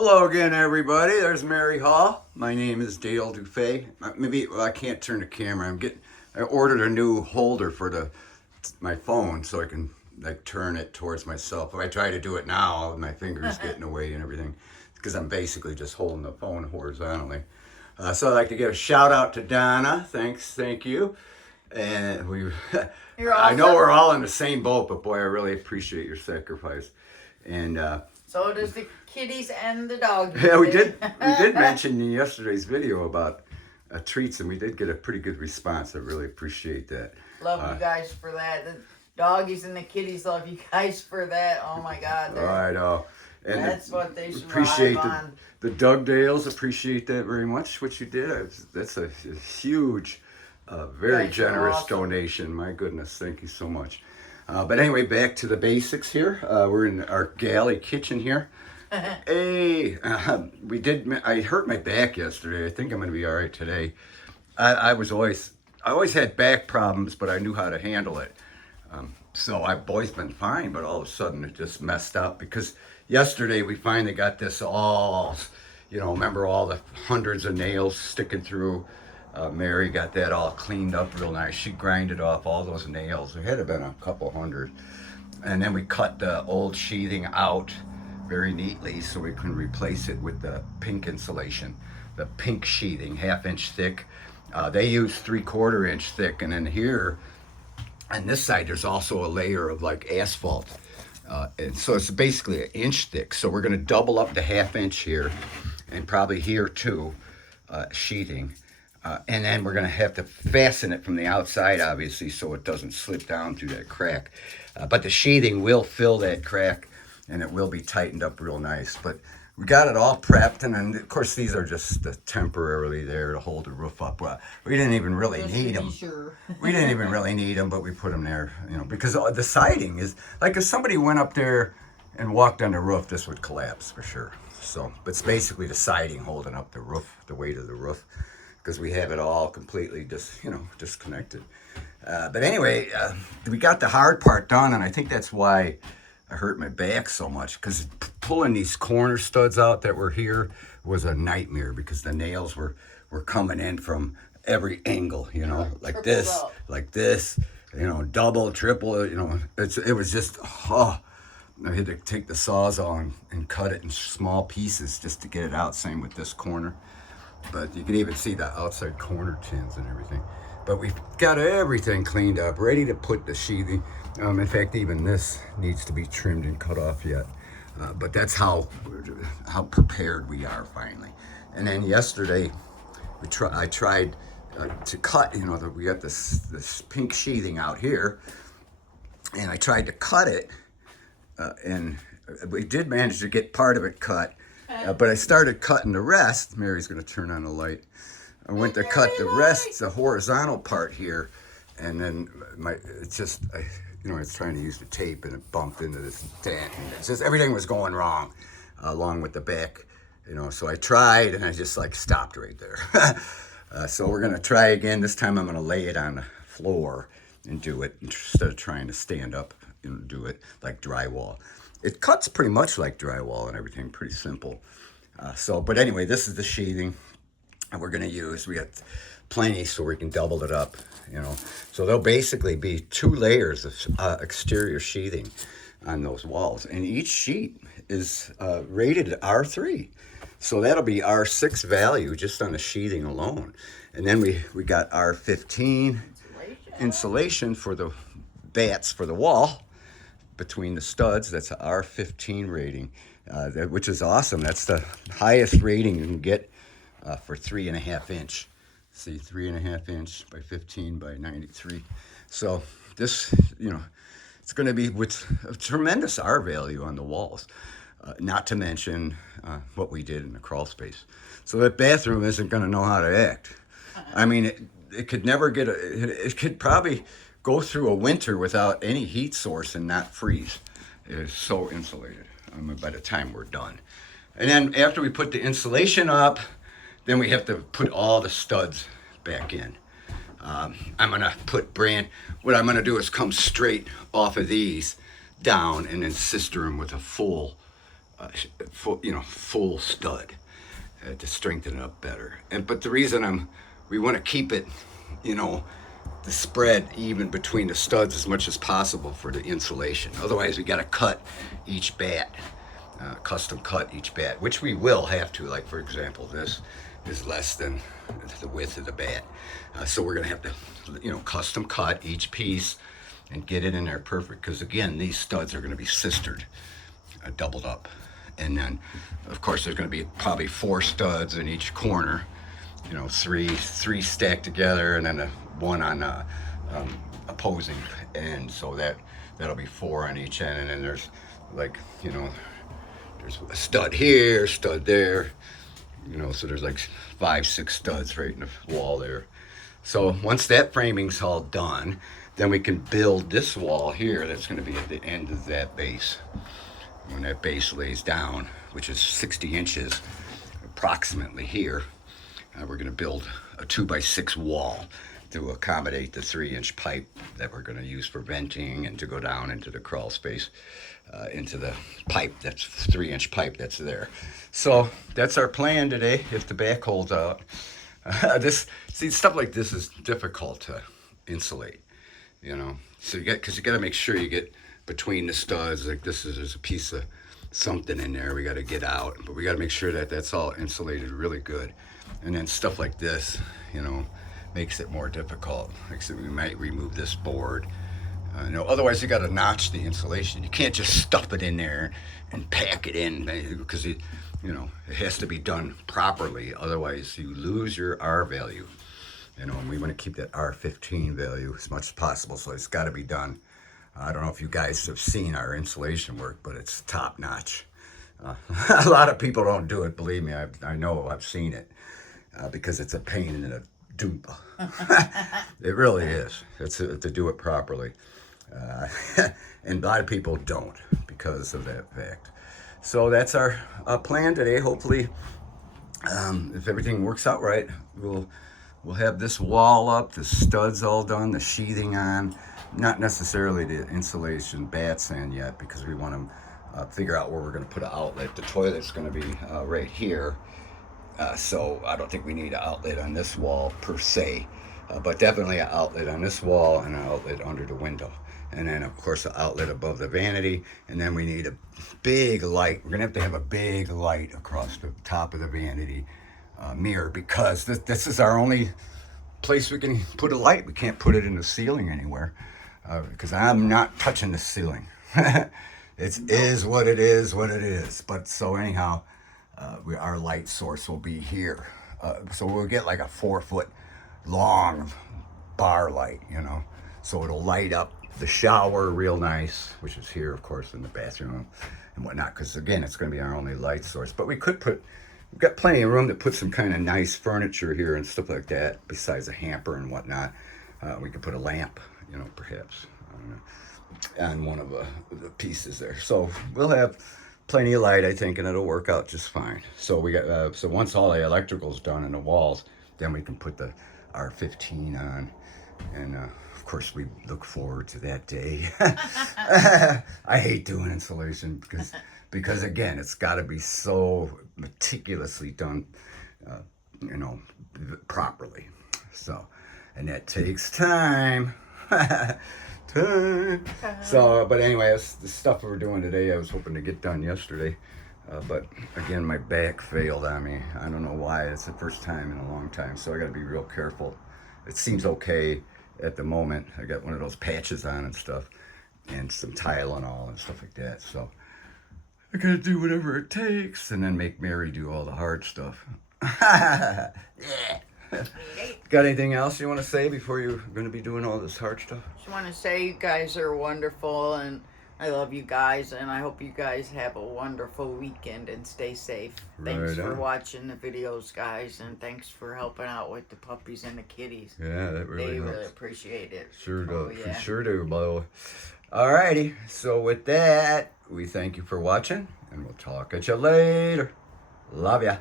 Hello again, everybody. There's Mary Hall. My name is Dale DuFay. I can't turn the camera. I ordered a new holder for my phone so I can like turn it towards myself. If I try to do it now, my fingers get in the way and everything, because I'm basically just holding the phone horizontally. So I'd like to give a shout out to Donna. Thank you. And I know we're all in the same boat, but boy, I really appreciate your sacrifice. And so does the kitties and the dog. yeah, we did mention in yesterday's video about treats, and we did get a pretty good response. I really appreciate that. Love you guys for that. The doggies and the kitties love you guys for that. Oh my God. I know. And that's what they should appreciate on. The Dugdales appreciate that very much. What you did, that's a huge, very generous donation. My goodness, thank you so much. But anyway, back to the basics here. We're in our galley kitchen here. Hey, I hurt my back yesterday. I think I'm going to be all right today. I always had back problems, but I knew how to handle it. So I've always been fine, but all of a sudden it just messed up because yesterday we finally got this all, remember all the hundreds of nails sticking through. Mary got that all cleaned up real nice. She grinded off all those nails. There had to been a couple hundred. And then we cut the old sheathing out very neatly so we can replace it with the pink insulation, the pink sheathing, 1/2 inch thick. They use 3/4 inch thick, and then here on this side there's also a layer of like asphalt, and so it's basically 1 inch thick. So we're going to double up the 1/2 inch here, and probably here too, sheathing. And then we're going to have to fasten it from the outside, obviously, so it doesn't slip down through that crack. But the sheathing will fill that crack, and it will be tightened up real nice. But we got it all prepped, and then, of course, these are just temporarily there to hold the roof up. We didn't even really need them. Sure. We didn't even really need them, but we put them there, because the siding is, like if somebody went up there and walked on the roof, this would collapse for sure. So, but it's basically the siding holding up the roof, the weight of the roof, because we have it all completely disconnected. But anyway, we got the hard part done, and I think that's why I hurt my back so much, because pulling these corner studs out that were here was a nightmare, because the nails were coming in from every angle, like this, double, triple, it was just, I had to take the sawzall and cut it in small pieces just to get it out. Same with this corner. But you can even see the outside corner tins and everything. But we've got everything cleaned up, ready to put the sheathing. In fact, even this needs to be trimmed and cut off yet. But that's how prepared we are finally. And then yesterday, I tried to cut. We got this pink sheathing out here, and I tried to cut it, and we did manage to get part of it cut. But I started cutting the rest. Mary's going to turn on the light. I went to cut the rest, the horizontal part here, and then I was trying to use the tape, and it bumped into this dent, and it's just everything was going wrong, along with the back, So I tried, and I just stopped right there. So we're going to try again. This time I'm going to lay it on the floor and do it instead of trying to stand up and do it like drywall. It cuts pretty much like drywall and everything, pretty simple. But anyway, this is the sheathing we're going to use. We got plenty, so we can double it up, So there'll basically be 2 layers of exterior sheathing on those walls. And each sheet is rated R3. So that'll be R6 value just on the sheathing alone. And then we got R15 insulation for the bats for the wall. Between the studs, that's a R15 rating, which is awesome. That's the highest rating you can get for 3.5 inch. See, 3.5 inch by 15 by 93. So this, it's going to be with a tremendous R value on the walls. Not to mention what we did in the crawl space. So that bathroom isn't going to know how to act. I mean, it could never get it could probably go through a winter without any heat source and not freeze. It is so insulated by the time we're done. And then after we put the insulation up, then we have to put all the studs back in. I'm gonna what I'm gonna do is come straight off of these down and then sister them with a full full, full stud to strengthen it up better. But the reason we want to keep it, the spread even between the studs as much as possible for the insulation. Otherwise, we got to cut each bat, custom cut each bat, which we will have to. Like for example, this is less than the width of the bat, so we're gonna have to, custom cut each piece and get it in there perfect. Because again, these studs are gonna be sistered, doubled up, and then of course there's gonna be probably 4 studs in each corner. Three stacked together, and then one on opposing end. So that'll be 4 on each end, and then there's like there's a stud here, stud there. So there's like 5-6 studs right in the wall there. So once that framing's all done, then we can build this wall here. That's going to be at the end of that base. When that base lays down, which is 60 inches approximately here, we're going to build a 2x6 wall to accommodate the 3-inch pipe that we're going to use for venting and to go down into the crawl space, into the pipe, that's 3-inch pipe that's there. So that's our plan today, if the back holds out. Stuff like this is difficult to insulate, So because you got to make sure you get between the studs. Like there's a piece of something in there we got to get out, but we got to make sure that that's all insulated really good. And then stuff like this, makes it more difficult. Like I said, we might remove this board. Otherwise you got to notch the insulation. You can't just stuff it in there and pack it in, because it has to be done properly. Otherwise you lose your R value. And we want to keep that R15 value as much as possible. So it's got to be done. I don't know if you guys have seen our insulation work, but it's top notch. A lot of people don't do it. Believe me, I know, I've seen it. Because it's a pain in the dupe. It really is. It's to do it properly. And a lot of people don't because of that fact. So that's our plan today. Hopefully, if everything works out right, we'll have this wall up, the studs all done, the sheathing on. Not necessarily the insulation bats in yet, because we want to figure out where we're going to put an outlet. The toilet's going to be right here. So I don't think we need an outlet on this wall per se, but definitely an outlet on this wall and an outlet under the window. And then of course an outlet above the vanity. And then we need a big light. We're gonna have a big light across the top of the vanity mirror, because this is our only place we can put a light. We can't put it in the ceiling anywhere, because I'm not touching the ceiling. It is what it is. But so anyhow, our light source will be here. So we'll get like a 4-foot long bar light, so it'll light up the shower real nice, which is here, of course, in the bathroom and whatnot, because again, it's going to be our only light source. But we've got plenty of room to put some kind of nice furniture here and stuff like that, besides a hamper and whatnot. We could put a lamp, perhaps, on one of the pieces there. So we'll have plenty of light, I think, and it'll work out just fine. So we got so once all the electrical's done in the walls, then we can put the R15 on, and of course we look forward to that day. I hate doing insulation because again, it's got to be so meticulously done, properly. So, and that takes time. So, but anyway, that's the stuff we're doing today. I was hoping to get done yesterday, but again, my back failed on me. I don't know why. It's the first time in a long time, so I got to be real careful. It seems okay at the moment. I got one of those patches on and stuff, and some Tylenol and stuff like that. So I gotta do whatever it takes, and then make Mary do all the hard stuff. Yeah. Got anything else you want to say before you're going to be doing all this hard stuff? Just want to say you guys are wonderful, and I love you guys, and I hope you guys have a wonderful weekend and stay safe. Thanks for watching the videos, guys, and thanks for helping out with the puppies and the kitties. Yeah, that really helps. They really appreciate it. Sure do. Oh, yeah. Sure do, Bo. Alrighty, so with that, we thank you for watching, and we'll talk at you later. Love ya.